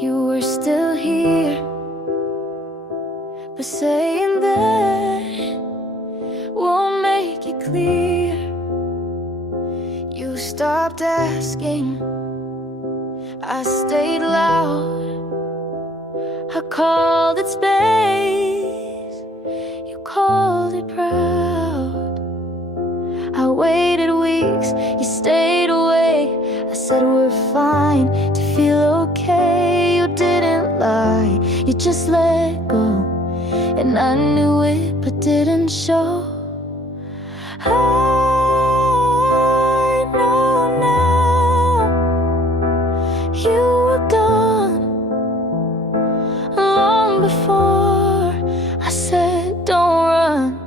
you were still here. But saying that won't make it clear. You stopped asking, I stayed loud. I called it space, you called it proud. I waited weeks, you stayed away. I said we're fine, to feel okay. You didn't lie, you just let go. And I knew it, but didn't show. I know now you were gone long before I said don't run.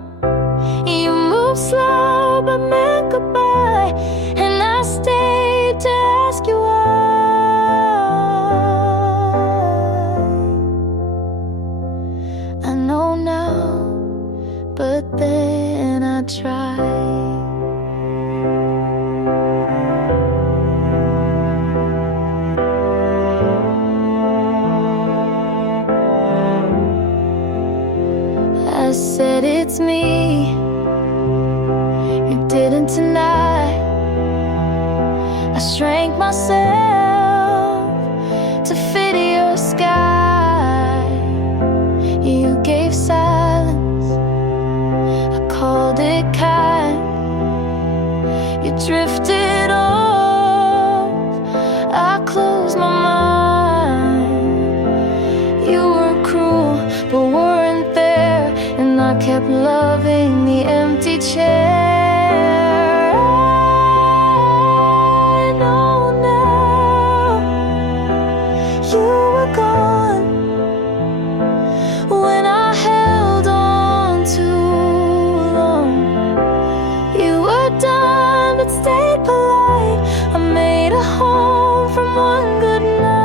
You moved slow but meant goodbye, and I stayed to ask you why. I know now, but then I tried. I said it's me, you didn't deny. I shrank myself to fit your sky. You gave silence, I called it kind. You drifted off, I closed my mind. You were cruel, but weren't there, and I kept loving the empty chair. I know now you were gone when I held on too long. You were done but stayed polite. I made a home from one good night.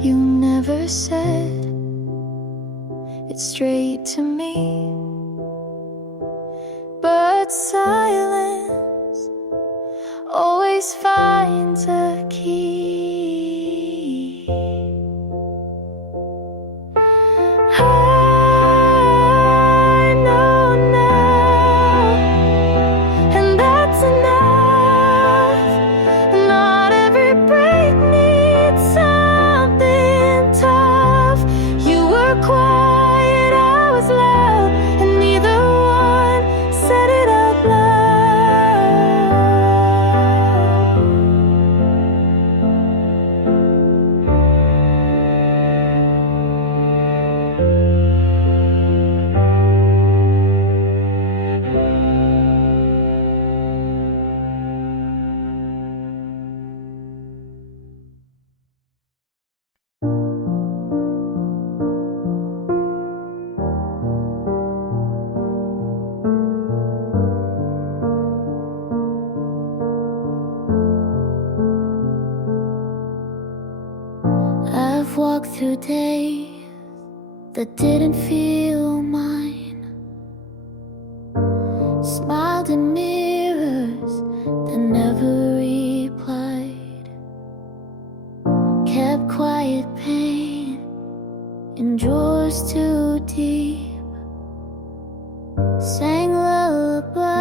You never said it straight to me, but silence always finds a key. I know now, and that's enough. Not every break needs something tough. You were quiet, I was loud, and neither one said it out loud. I've walked through days that didn't feel mine, smiled in mirrors that never replied, kept quiet pain in drawers too deep, sang lullabies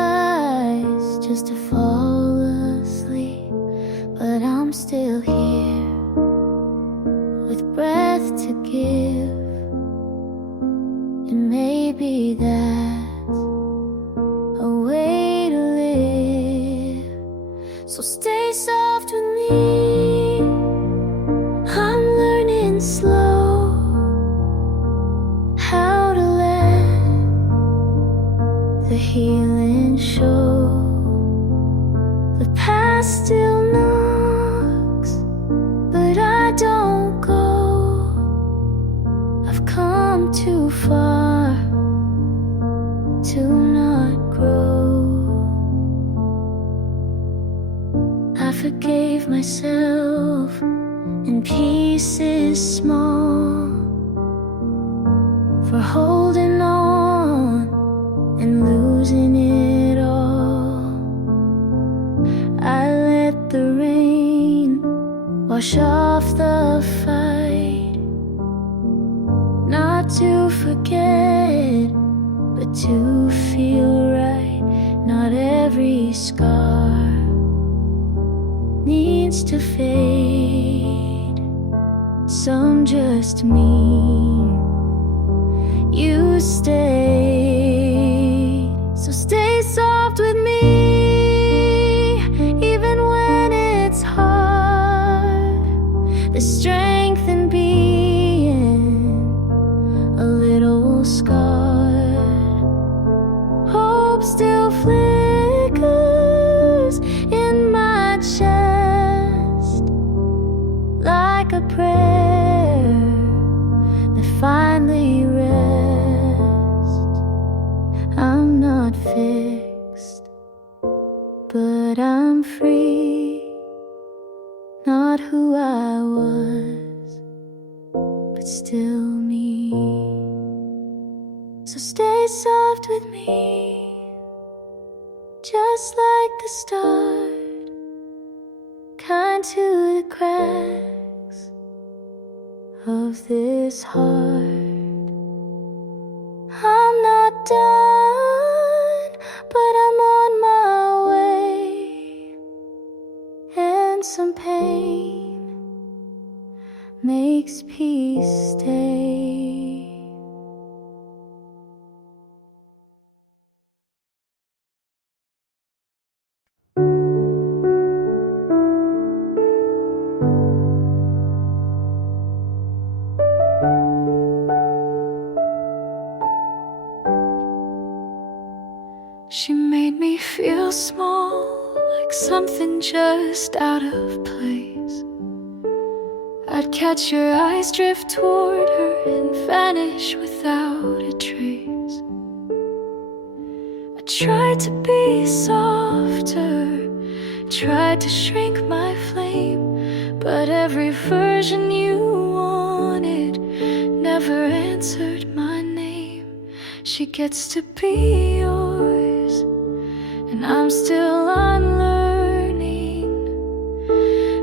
just to fall asleep. But I'm still here with breath to give, and maybe that's a way to live. So stay soft with me, I'm learning slow how to let the healing show. The past still knocks, but I don't go. I've come too far to not grow. I forget save myself in pieces small, for holding on and losing it all. I let the rain wash off the fight, not to forget, but to feel right. Not every scar needs to fade, some just mean you stayed. So stay soft with me, even when it's hard. The strength in being a little scarred. Hope still flickers in my chest, like a prayer that finally rests. I'm not fixed, but I'm free. Not who I was, but still me. So stay soft with me, just like the start, kind to the cracks of this heart. I'm not done, but I'm on my way, and some pain makes peace stay. She made me feel small, like something just out of place. I'd catch your eyes drift toward her and vanish without a trace. I tried to be softer, tried to shrink my flame, but every version you wanted never answered my name. She gets to be yours, and I'm still unlearning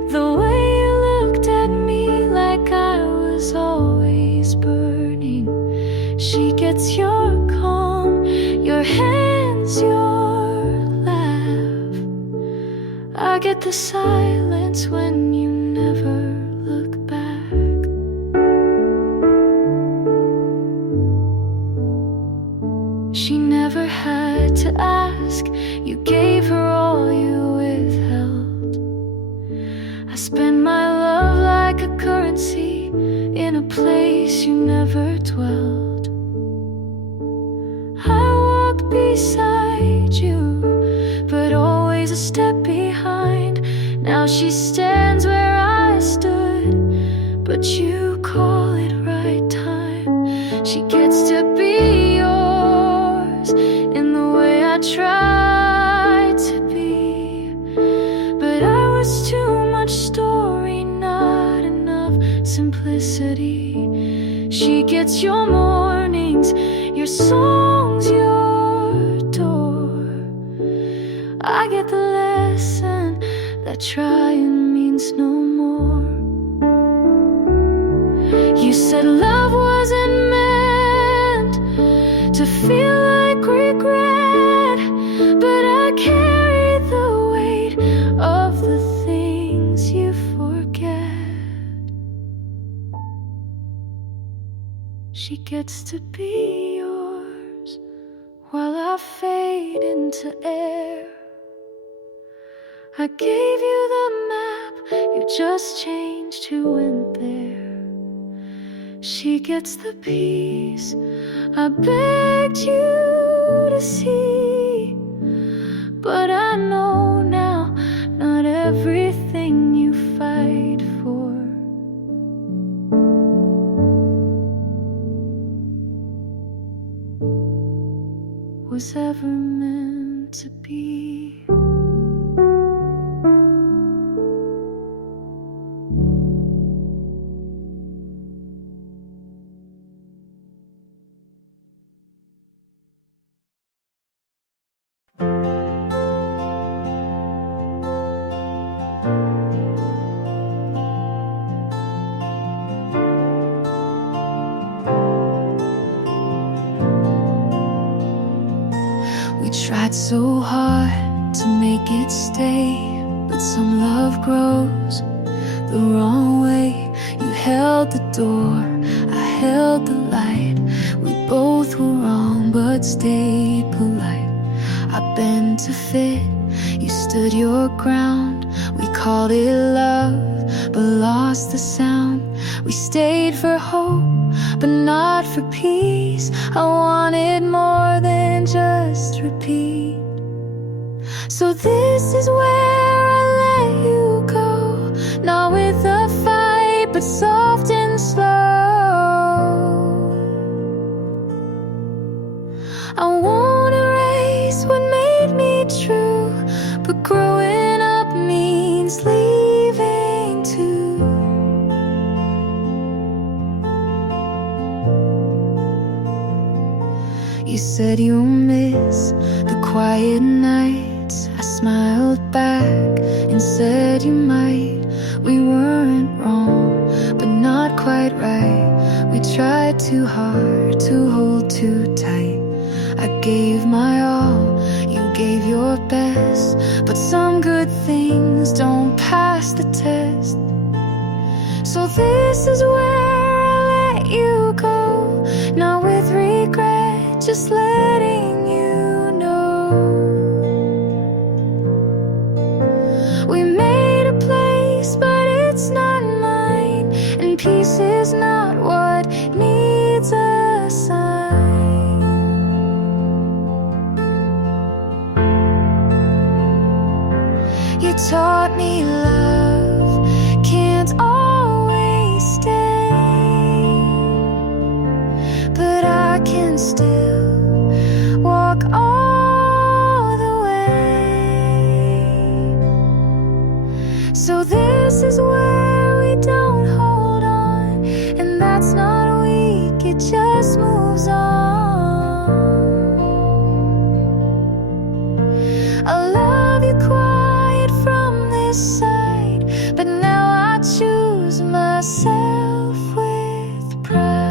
the way you looked at me like I was always burning. She gets your calm, your hands, your laugh. I get the silence when you never look back. She never had to ask, you gave her all you withheld. I spend my love like a currency in a place you never dwelled. I walked beside you, but always a step behind. Now she stands where I stood, but you call it right time. She gets to be yours in the way I tried to be, but I was too much story, not enough simplicity. She gets your mornings, your songs, your door. I get the lesson that trying means no more. You said love wasn't meant to feel like regret, but I carry the weight of the things you forget. She gets to be yours while I fade into air. I gave you the map, you just changed who went there. She gets the peace I begged you to see, but I know now not everything you fight for was ever meant to be. so hard to make it stay, but some love grows the wrong way. You held the door, I held the light. We both were wrong but stayed polite. I bent to fit, you stood your ground. We called it love, but lost the sound. We stayed for hope, but not for peace. I wanted more than just repeat. So this is where I let you go, not with a fight, but soft and slow. I won't erase what made me true, but growing up means leaving too. You said you'll miss the quiet nights. I smiled back and said you might. We weren't wrong, but not quite right. We tried too hard to hold too tight. I gave my all, you gave your best, but some good things don't pass the test. So this is where I let you go, not with regret, just letting you know. We made a place, but it's not mine, and peace is not what needs a sign. You taught me love can't always stay, but I can still walk all the way. So this is where we don't hold on, and that's not weak, it just moves on. I love you quiet from this side, but now I choose myself with pride.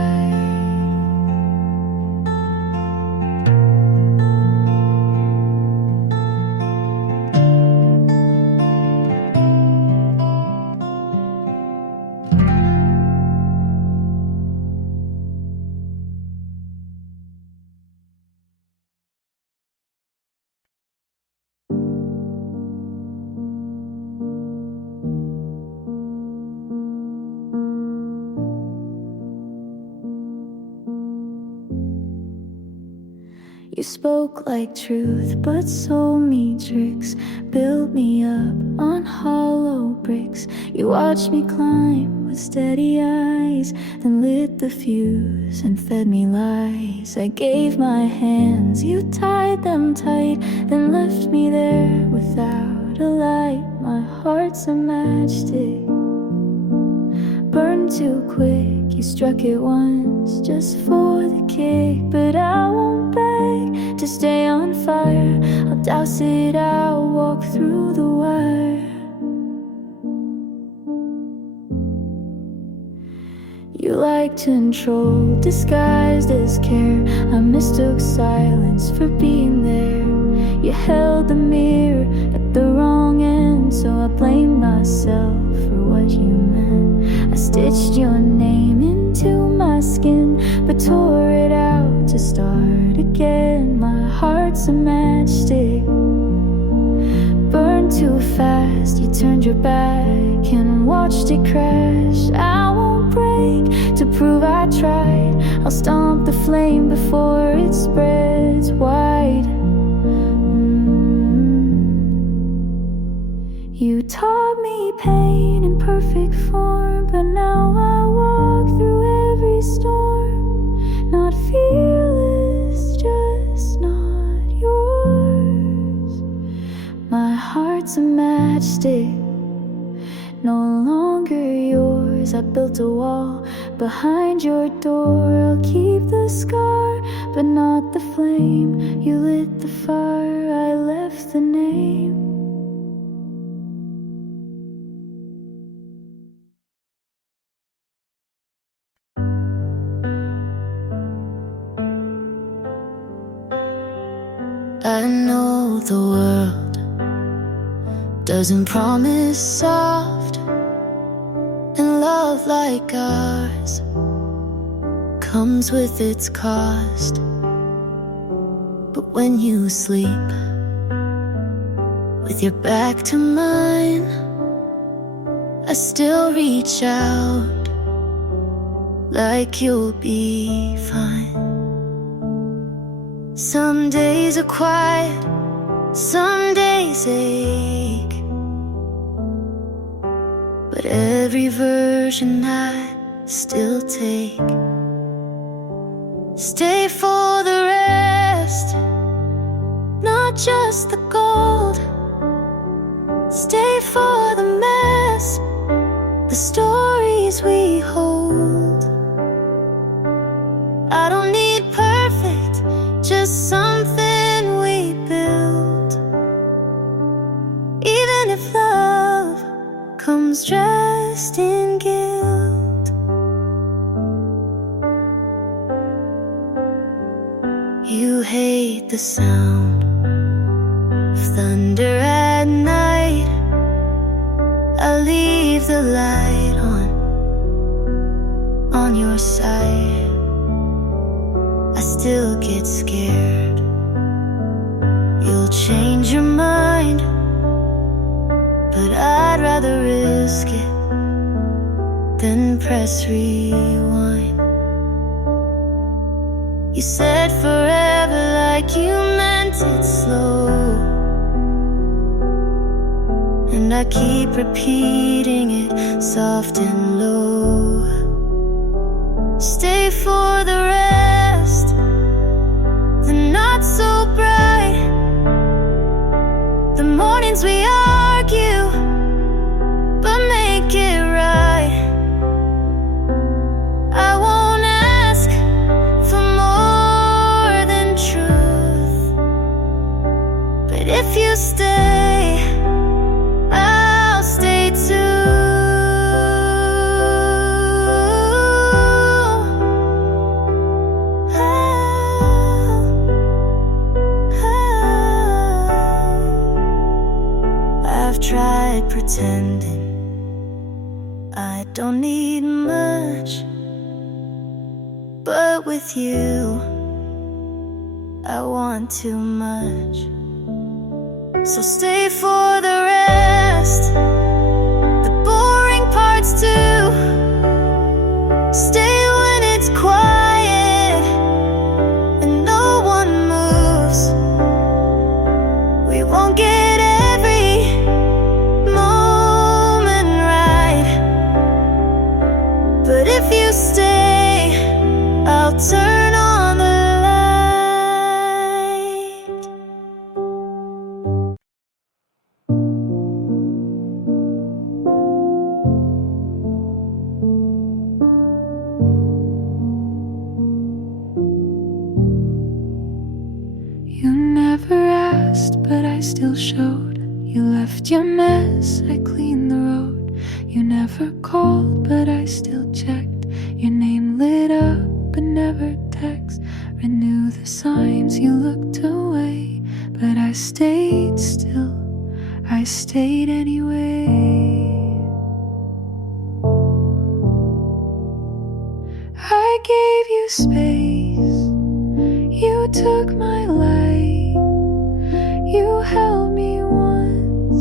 You spoke like truth, but sold me tricks. Built me up on hollow bricks. You watched me climb with steady eyes, then lit the fuse and fed me lies. I gave my hands, you tied them tight, then left me there without a light. My heart's a matchstick, burned too quick. You struck it once just for the kick, but I won't beg to stay on fire. I'll douse it out, walk through the wire. You like control disguised as care. I mistook silence for being there. You held the mirror at the wrong end, so I blamed myself for what you meant. I stitched your name into my skin, but tore it out to start again. My heart's a matchstick, burned too fast. You turned your back and watched it crash. I won't break to prove I tried. I'll stomp the flame before it spreads wide. You taught me pain in perfect form, but now I walk through every storm. Not fearless, just not yours. My heart's a matchstick, no longer yours. I built a wall behind your door. I'll keep the scar, but not the flame. You lit the fire, I left the name. I know the world doesn't promise soft and love like ours comes with its cost. But when you sleep with your back to mine, I still reach out like you'll be fine. Some days are quiet, some days ache, but every version I still take. Stay for the rest, not just the gold. Stay for the mess, the stories we hold. I don't need perfect, just something we build. Even if love comes dressed in guilt. You hate the sound of thunder at night. I leave the light on your side. I still get scared you'll change your mind, but I'd rather risk it than press rewind. You said forever like you meant it slow, and I keep repeating it soft and low. Stay for the rest, the not so bright, the mornings we argue but make it right. I won't ask for more than truth, but if you stay, I'll stay too. I've tried pretending I don't need much, but with you I want too much. So stay for the rest, the boring parts too. Stay when it's quiet and no one moves. We won't get every moment right, but if you stay, I'll turn on the light. You never asked, but I still showed. You left your mess, I cleaned the road. You never called, but I still checked. Your name lit up, but never text. Renew the signs, you looked away, but I stayed still, I stayed anyway. I gave you space, you took my light. You held me once,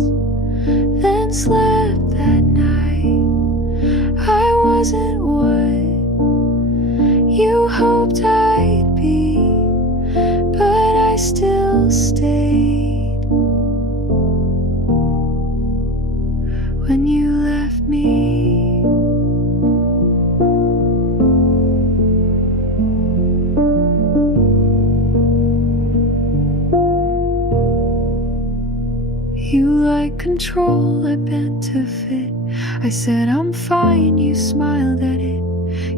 then slept that night. I wasn't what you hoped I'd be, but I still stayed. When you left me, you like control, I bent to fit. I said I'm fine, you smiled at it.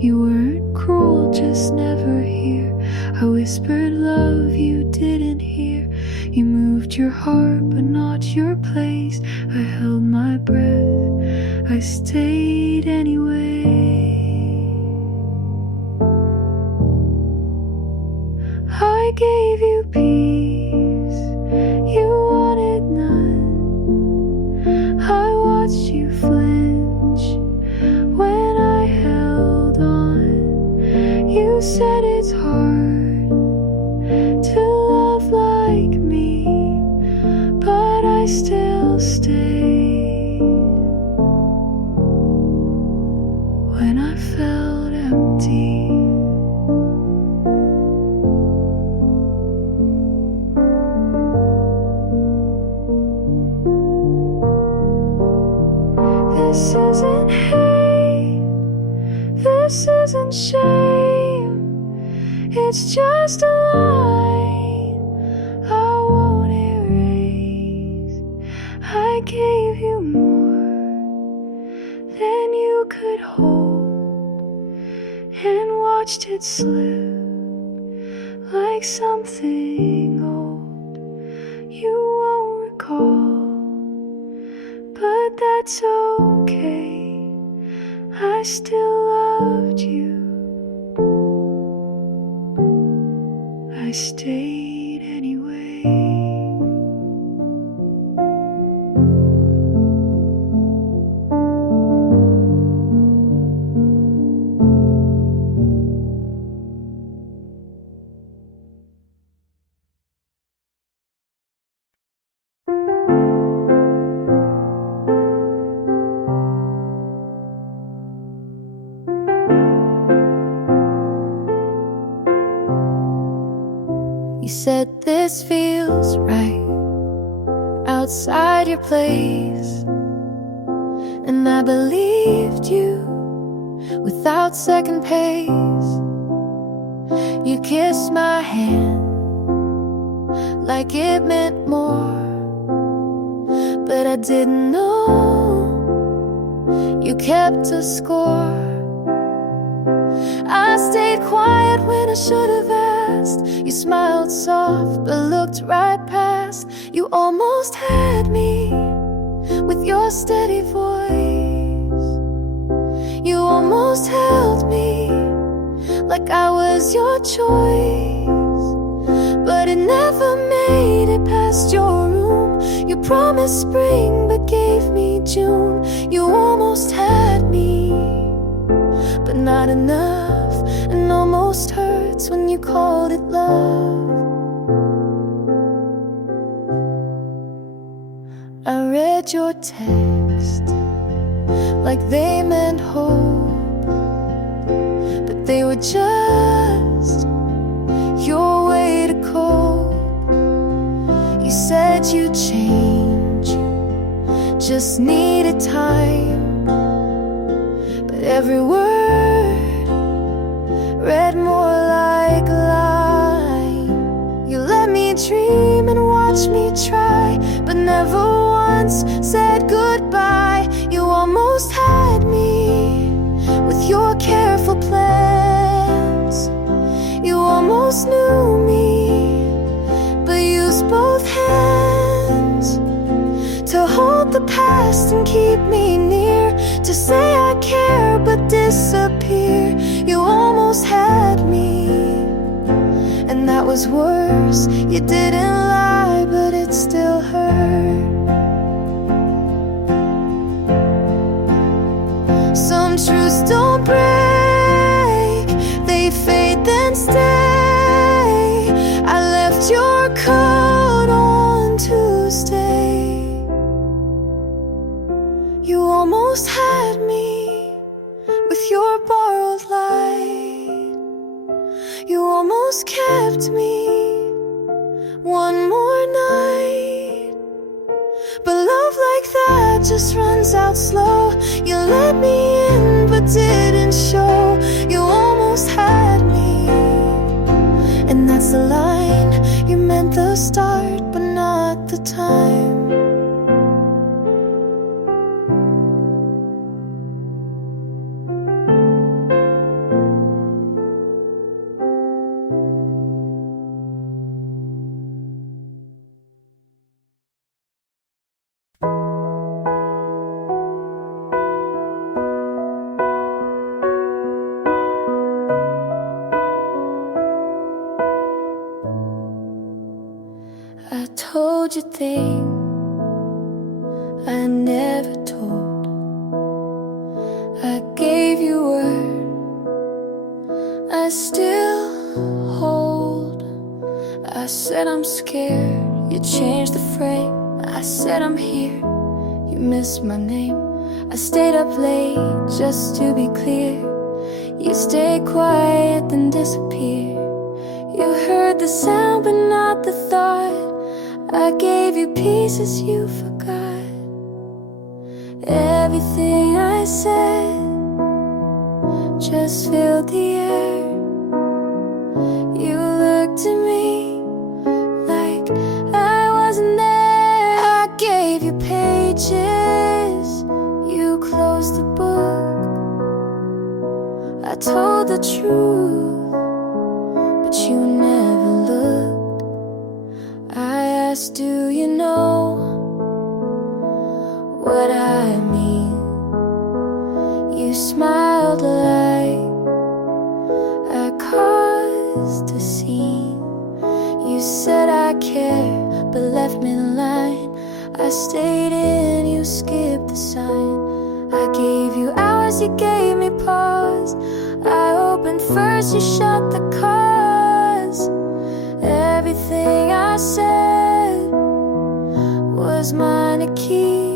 You weren't cruel, just never here. I whispered love, you didn't hear. You moved your heart, but not your place. I held my breath, I stayed anyway. I gave you peace, when I felt empty. This isn't hate, this isn't shame, it's just a line I won't erase. I gave you more than you could hold, and watched it slip like something old you won't recall. But that's okay, I still loved you. I stayed anyway. You said this feels right outside your place, and I believed you without second pace. You kissed my hand like it meant more, but I didn't know you kept a score. I stayed quiet when I should have asked. You smiled soft but looked right past. You almost had me with your steady voice. You almost held me like I was your choice, but it never made it past your room. You promised spring but gave me June. You almost had me, but not enough, and almost hurts when you called it love. I read your text like they meant hope, but they were just your way to cope. You said you'd change, just needed time, but every word read more like a lie. You let me dream and watch me try, but never once said goodbye. You almost had me with your careful plans. You almost knew me, but used both hands to hold the past and keep me near, to say I care but disappear. You almost had me, and that was worse. You didn't lie, but it still hurt. Some truths don't break, they fade then stay. I left your coat on Tuesday. You almost had me with your borrowed light. You almost kept me one more night, but love like that just runs out slow. You let me in but didn't show. You almost had me, and that's the line. You meant the start but not the time. I told you things I never told. I gave you word I still hold. I said I'm scared, you changed the frame. I said I'm here, you missed my name. I stayed up late just to be clear. You stayed quiet then disappear. You heard the sound but not the thought. I gave you pieces you forgot. Everything I said just filled the air. You looked at me like I wasn't there. I gave you pages, you closed the book. I told the truth, but you never looked. I asked, do you know what I mean? You smiled like I caused a scene. You said I care, but left mid-line. I stayed in, you skipped the sign. I gave you hours, you gave me pause. I opened first, you shut the cause. Everything I said was mine to keep.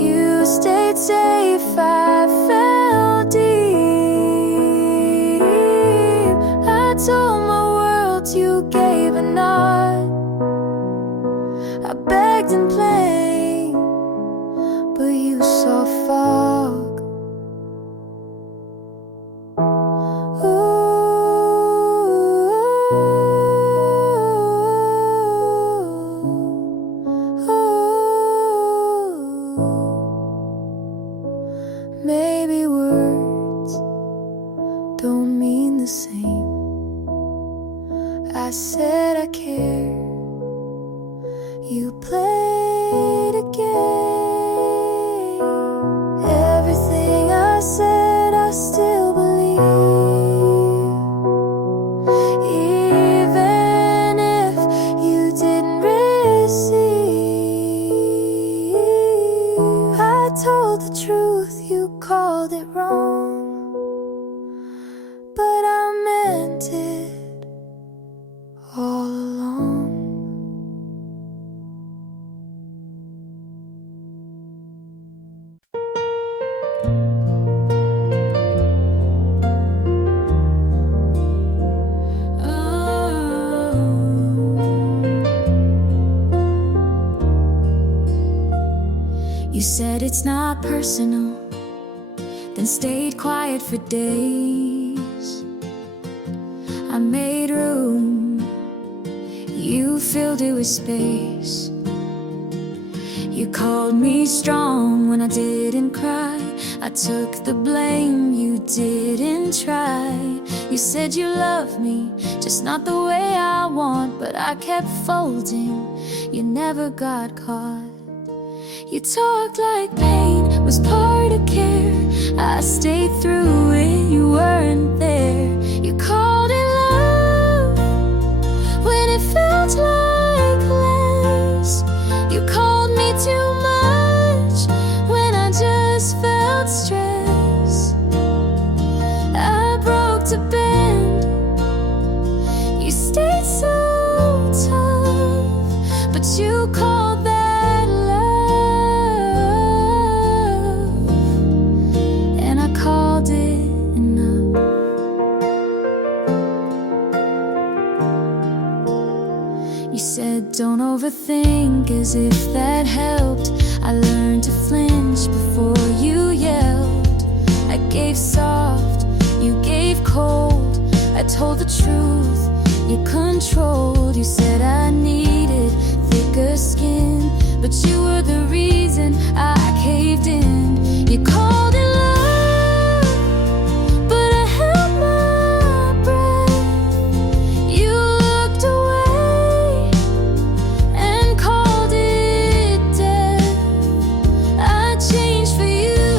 You stayed safe, I fell deep. I told my world, you gave a nod. I begged and played, but you saw fog. Maybe words don't mean the same. I said I care. You played a game. Everything I said I still believe. Even if you didn't receive. I told the truth, you called it wrong, but I meant it all along. You said it's not personal, then stayed quiet for days. I made room, you filled it with space. You called me strong when I didn't cry. I took the blame, you didn't try. You said you loved me, just not the way I want. But I kept folding, you never got caught. You talked like pain was part of care. I stayed through it, you weren't there. You called it love when it felt like less. You called me too much when I just felt stress. I broke to bend, you stayed so tough, but you called that don't overthink, as if that helped. I learned to flinch before you yelled. I gave soft, you gave cold. I told the truth, you controlled. You said I needed thicker skin, but you were the reason I caved in. You called it love, but I held my breath. You looked away and called it death. I changed for you,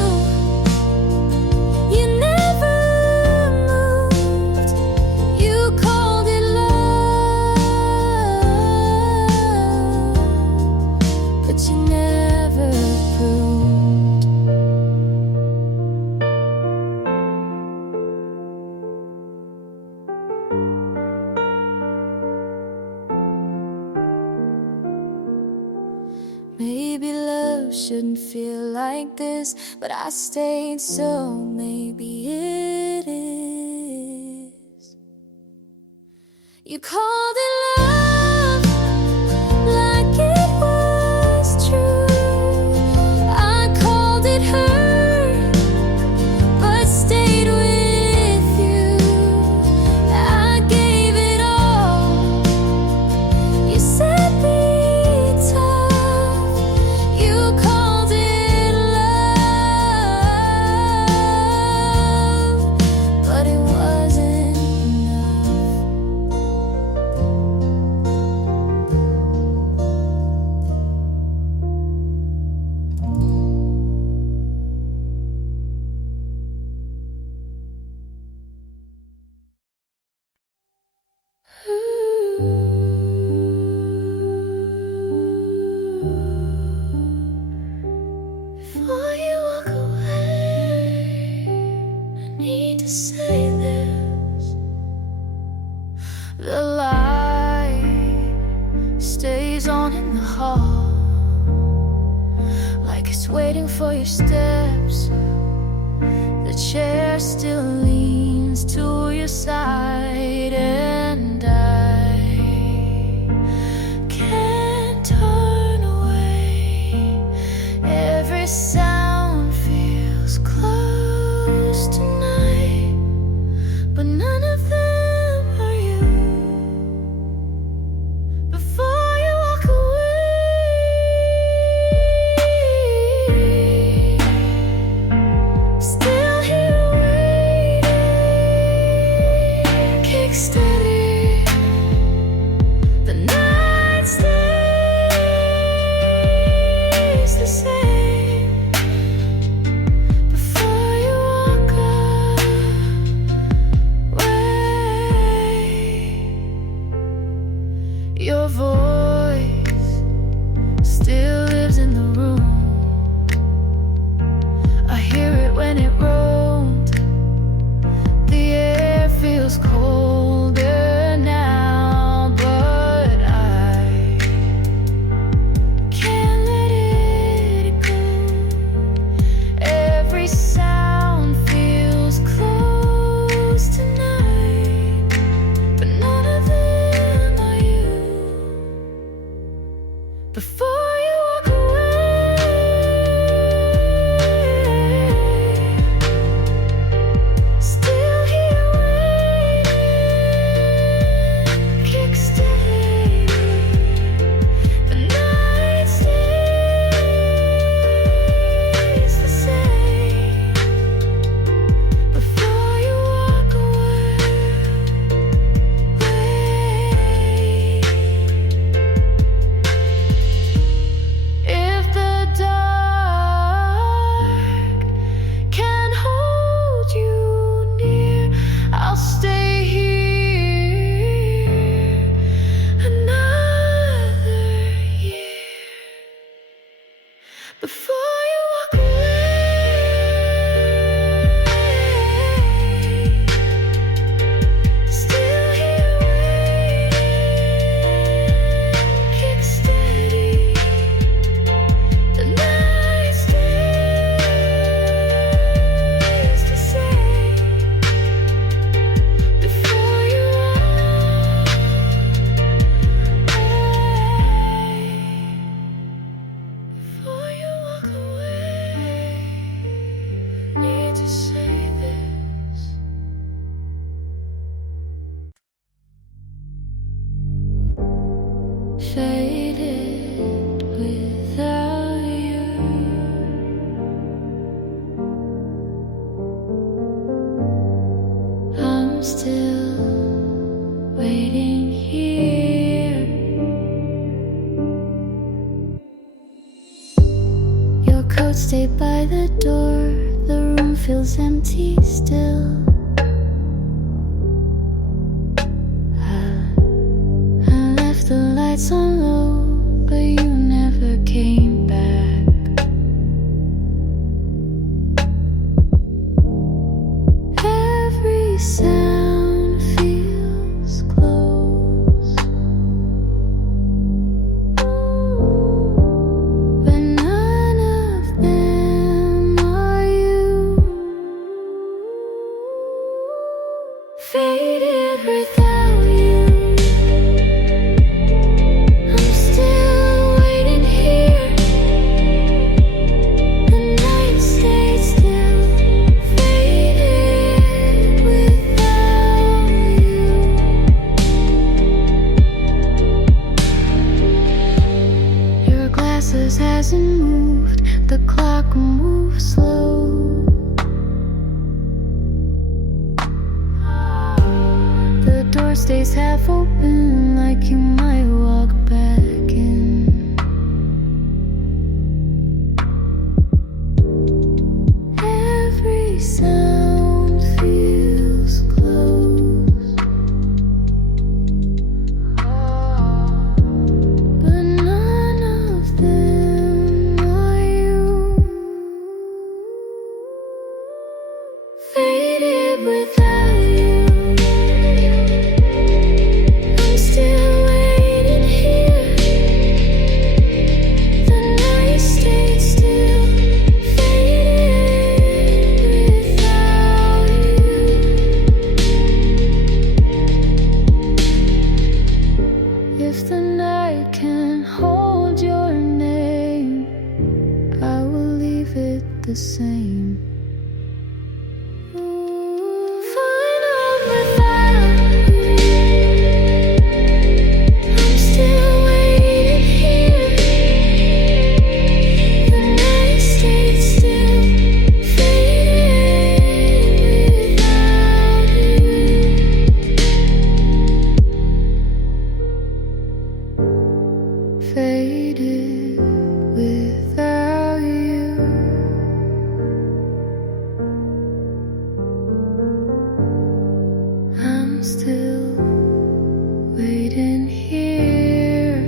you never moved. You called it love, but you never proved. like this, but I stayed, so maybe it is. You called it love, like it was true. I called it hurt, but stayed with you. I gave it all. You said be tough. You called it love, but it wasn't enough. Before you walk away, I need to say this. The light stays on in the hall, like it's waiting for your steps. The chair still leans to your side, and I can't turn away. Every sound feels close tonight, but none of them are you. Before you walk away, still here waiting, kick steady. The night stays the same. Before you walk away, your voice still lives in the room. I hear it when it roamed. The air feels colder now, but I can't let it go. Every sound feels close tonight, but none of them are you. Before you walk away, still here waiting, kick steady. The night stays the same. Before you walk away. If the dark can hold you near, I'll stay here another year. Before you walk away, still here waiting, kick steady. The night stays the same. Before you walk away, need to say this. Faded without you. I'm still waiting here. Your coat stayed by the door. The room feels empty still. I left the lights on low, but you never came back. Every sound feels close, but none of them stays half open, like you might walk back in. Every sound feels close, but none of them are you. Faded without you, I'm still waiting here. The night stayed still, faded without you. If the night can hold your name, I will leave it the same. Fine without you, I'm still waiting here. The night stayed still, faded without you. Faded without you. I'm still waiting here.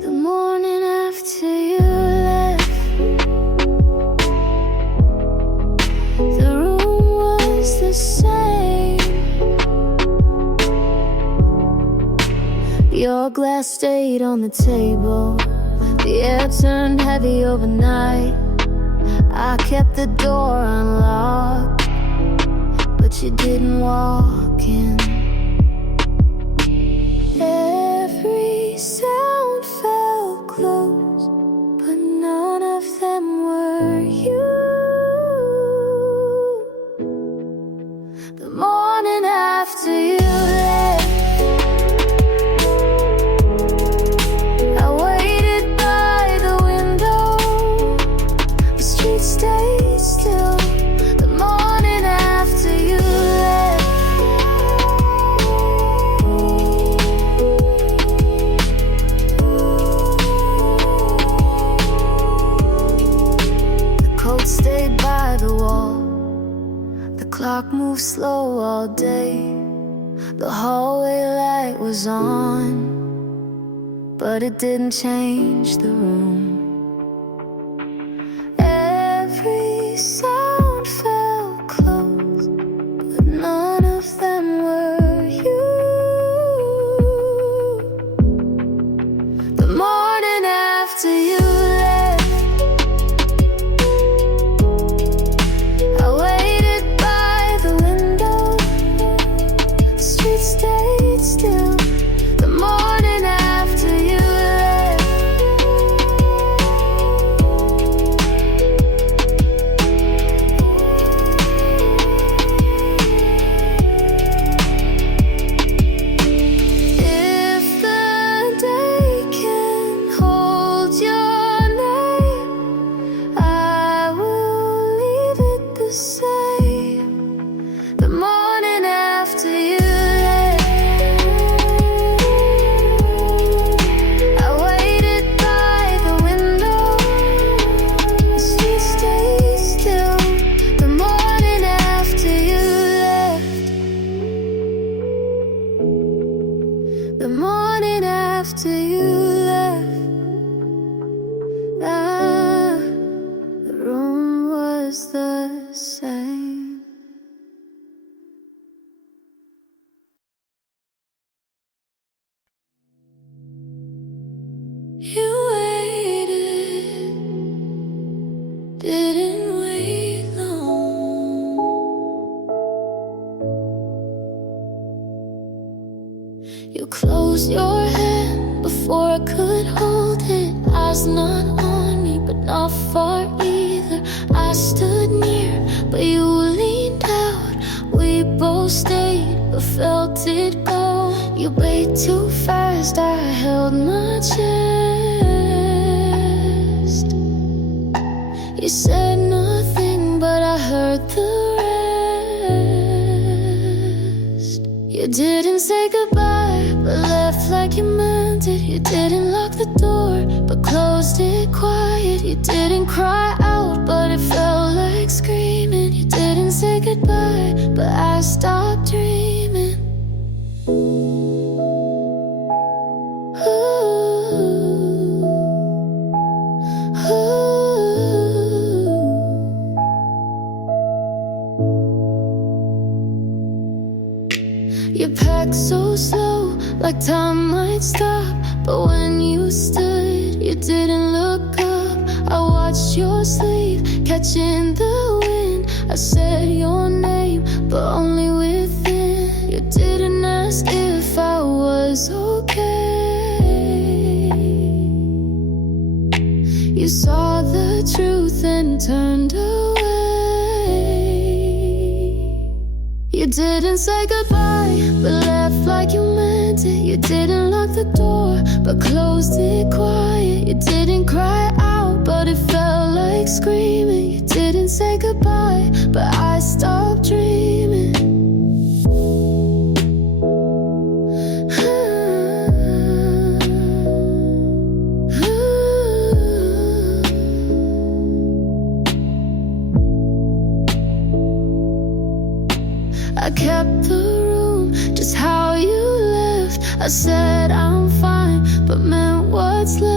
The morning after you left, the room was the same. Your glass stayed on the table. The air turned heavy overnight. I kept the door unlocked, but you didn't walk in. Every sound felt close, but none of them were you. The morning after you left, I waited by the window. The street stayed still. The morning after you left, the coat stayed by the wall. The clock moved slow all day. The hallway light was on, but it didn't change the room. Every sound felt close, but none of them were you. The morning after you left, I waited by the window. The street stayed still. The morning after you left, if the day can hold your name, I will leave it the same. The morning after you left, I waited by the window. The street stayed still. The morning after you left, the morning after you left, the room was the same. You waited, didn't wait long. You closed your hand before I could hold it. Eyes not on me, but not far either. I stood near, but you leaned out. We both stayed, but felt it go. You beat too fast, I held my chest. You said nothing, but I heard the rest. You didn't say goodbye, but left like you meant it. You didn't lock the door, but closed it quiet. You didn't cry out, but it felt like screaming. You didn't say goodbye, but I stopped dreaming. You packed so slow, like time might stop. But when you stood, you didn't look up. I watched your sleeve catching the wind. I said your name, but only within. You didn't ask if I was okay. You saw the truth and turned away. You didn't say goodbye, but left like you meant it. You didn't lock the door, but closed it quiet. You didn't cry out, but it felt like screaming. You didn't say goodbye, but I stopped dreaming. I kept the room just how you left. I said I'm fine, but meant what's left.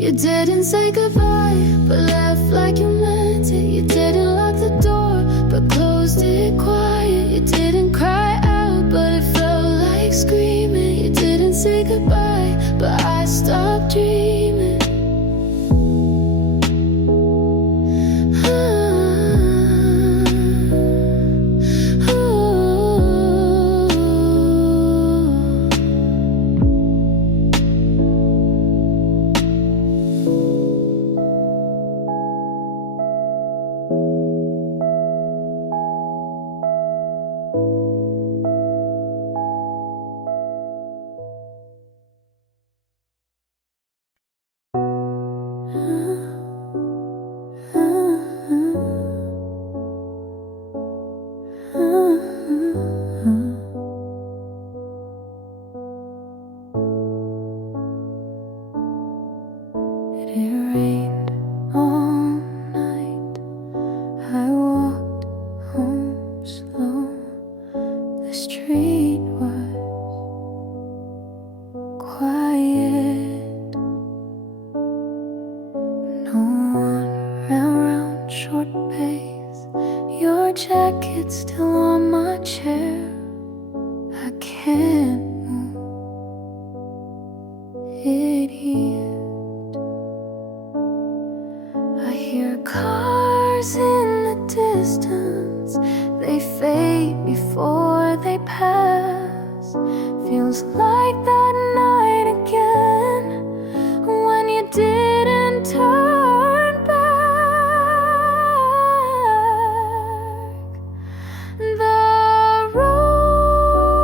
You didn't say goodbye, but left like you meant it. You didn't lock the door, but closed it quiet. You didn't cry out, but it felt like screaming. You didn't say goodbye, but I stopped dreaming. It rained all night. I walked home slow. The street was quiet. No one around, short pace. Your jacket still on my chair. I can't move it here. I hear cars in the distance. They fade before they pass. Feels like that night again when you didn't turn back. The road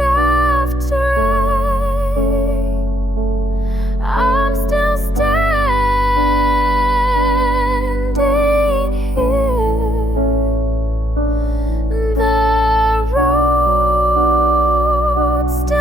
after rain. I'm still standing here. The road still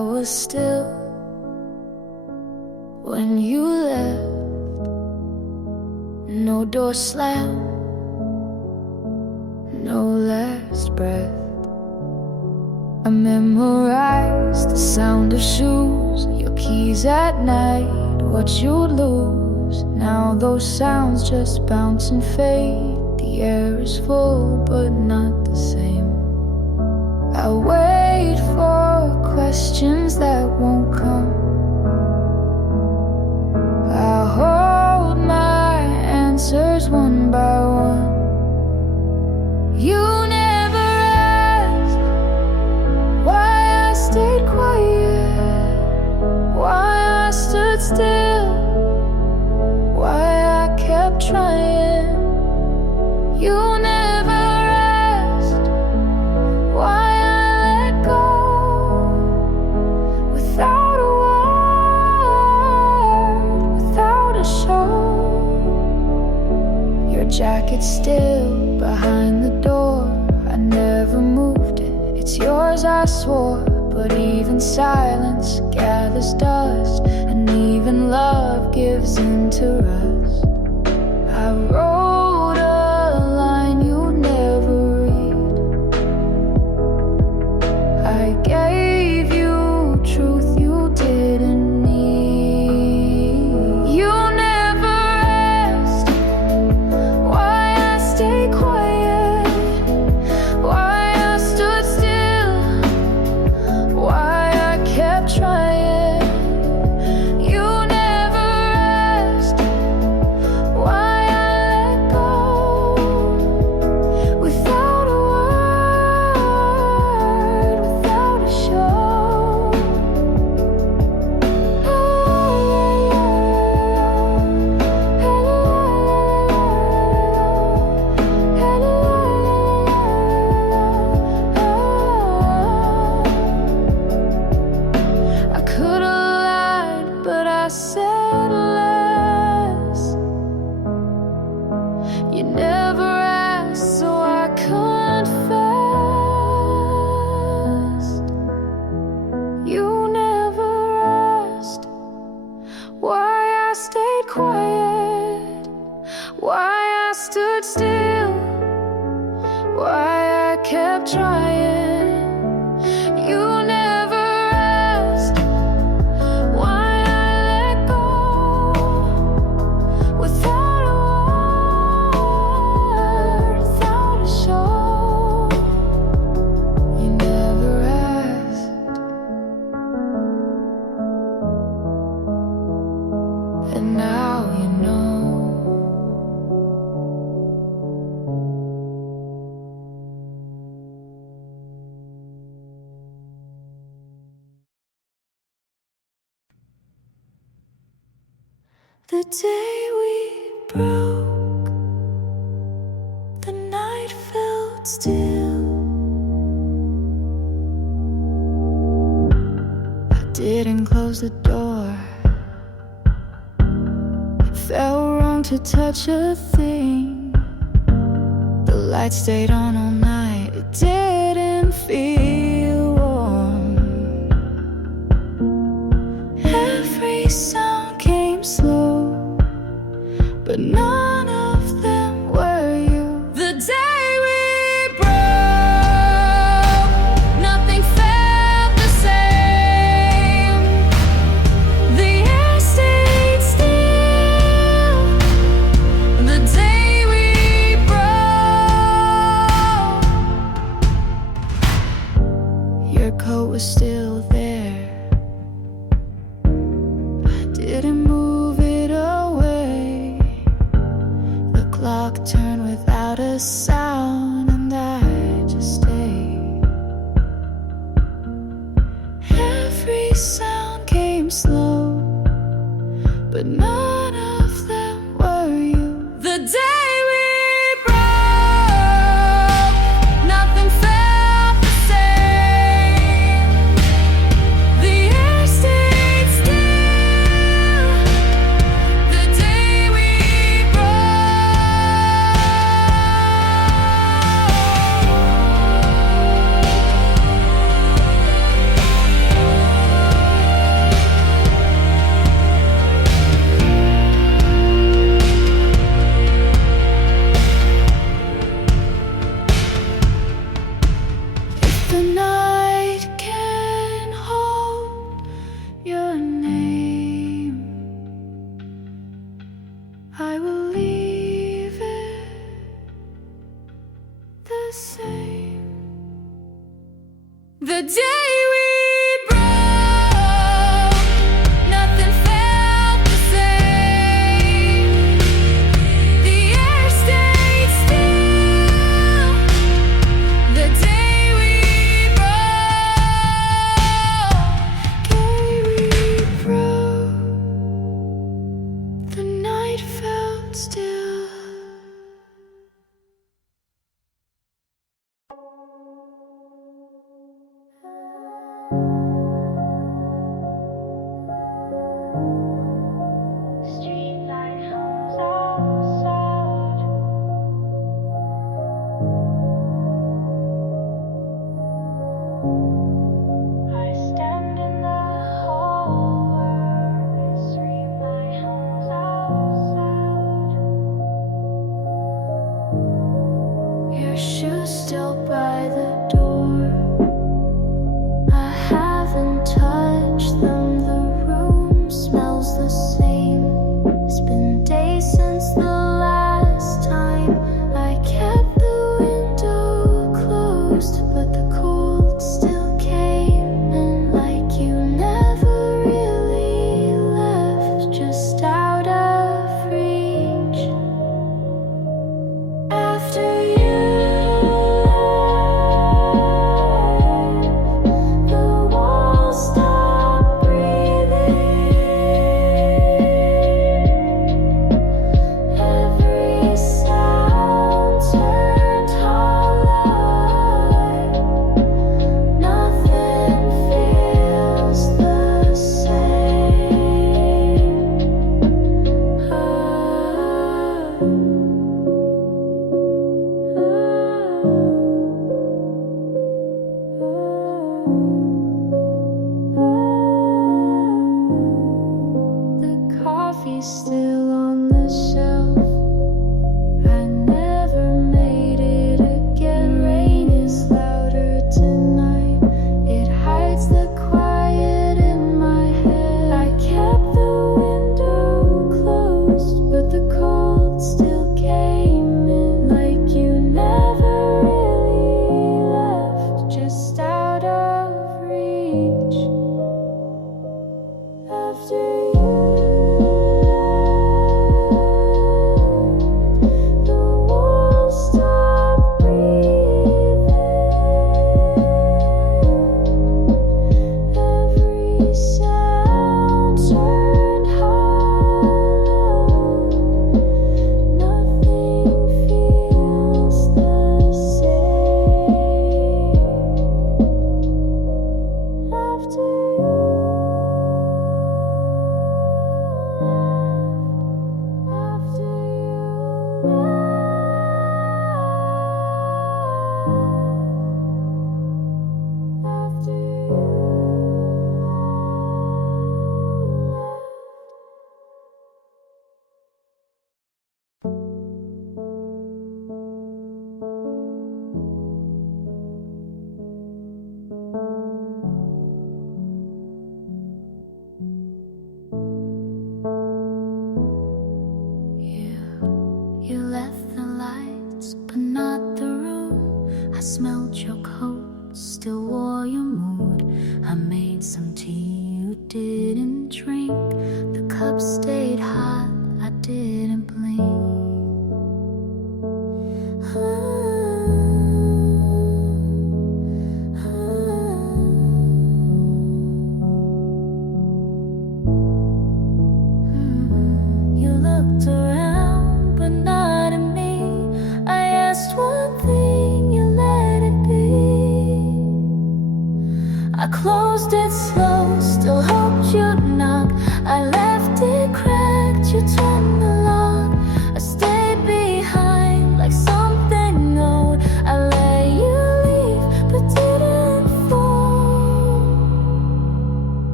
I was still when you left. No door slam, no last breath. I memorized the sound of shoes, your keys at night, what you'd lose. Now those sounds just bounce and fade. The air is full but not the same. I wait for questions that won't come. I hold my answers one by one. You never asked why I stayed quiet, why I stood still, why I kept trying. You never asked why I let go without a word, without a show. Your jacket's still behind the door, I never moved it, it's yours I swore. But even silence gathers dust, and even love gives in to rust. I wrote a line you'd never read. I gave you truth you didn't need. You never asked why I stayed quiet, why I stood still, why I kept trying. You never asked why I let go without a word, without a show. I could've lied, but I said less. You never asked, so I confessed. You never asked why I stayed quiet, why I stood still, why I kept trying. You never asked why I let go without a word, without a show. You never asked, and now you know. The day we broke, the night felt still. I didn't close the door. It felt wrong to touch a thing. The light stayed on all night. It didn't feel warm. Every sound came slow, but none of them were you. The day we broke, nothing felt the same. The air stayed still. The day we broke, your coat was still there. I didn't move it away. The clock turned without a sound, and I just stayed. Every sound came slow, but none of them were you. The day we broke, nothing felt the same. The air stayed still. The day we broke.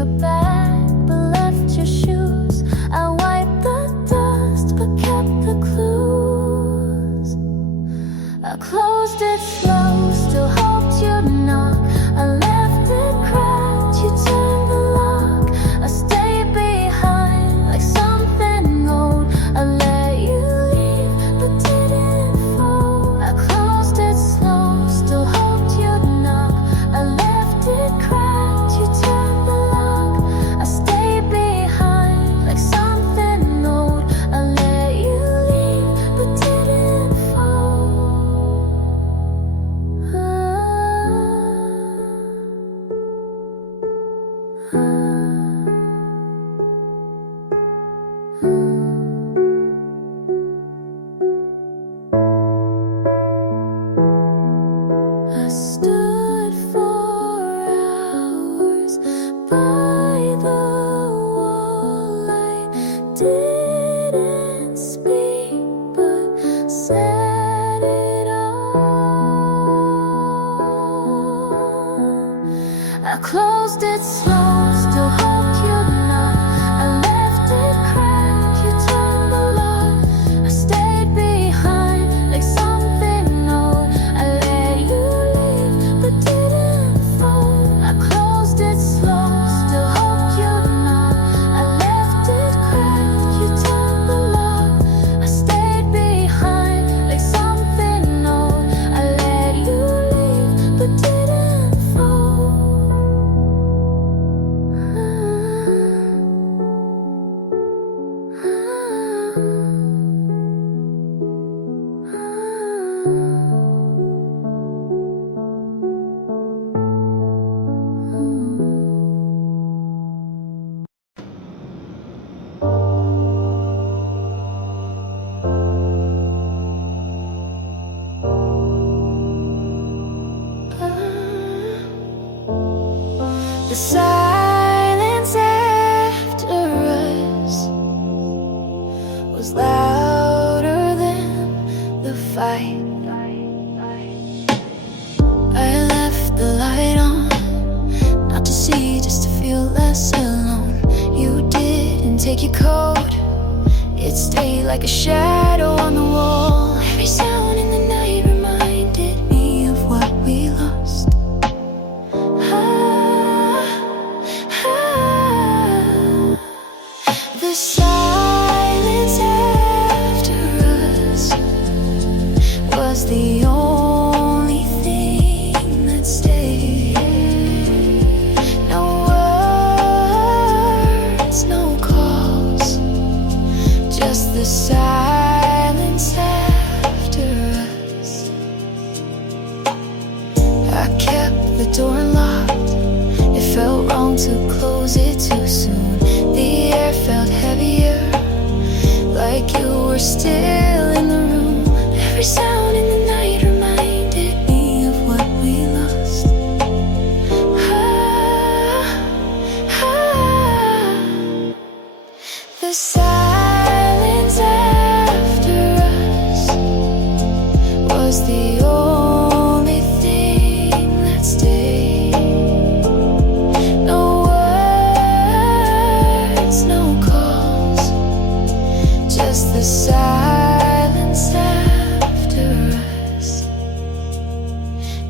your bag but left your shoes. I wiped the dust but kept the clues. I closed it slow, still hoped you'd knock. I left it cracked, you turned the lock. I stayed behind like something old. I let you leave but didn't fold. I closed it slow, still hoped you'd knock. I left it cracked, you turned the lock. I stayed behind like something old. I let you leave but didn't fold. I stood for hours by the wall. I didn't speak but said it all. I closed it slow, still hoped you'd knock. I left it cracked, you turned the lock. I stayed behind like something old. I let you leave but didn't fold. I closed it slow, still hoped you'd knock. I left it cracked, you turned the lock. I stayed behind like something old. I let you leave but didn't fold. The silence after us was louder than the fight. I left the light on, not to see, just to feel less alone. You didn't take your coat, it stayed like a shadow on the wall. Every sound in the night reminded me of what we lost. The silence after us was the only thing that stayed. No words, no calls, just the silence after us. I kept the door locked, it felt wrong to close it too soon. The air felt heavier, like you were still in the room. Every sound in the night reminded me of what we lost. The silence after us was the only thing that stayed. No words, no calls, just the silence after us.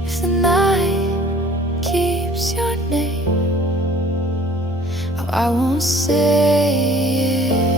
If the night keeps your name, oh, I won't say it.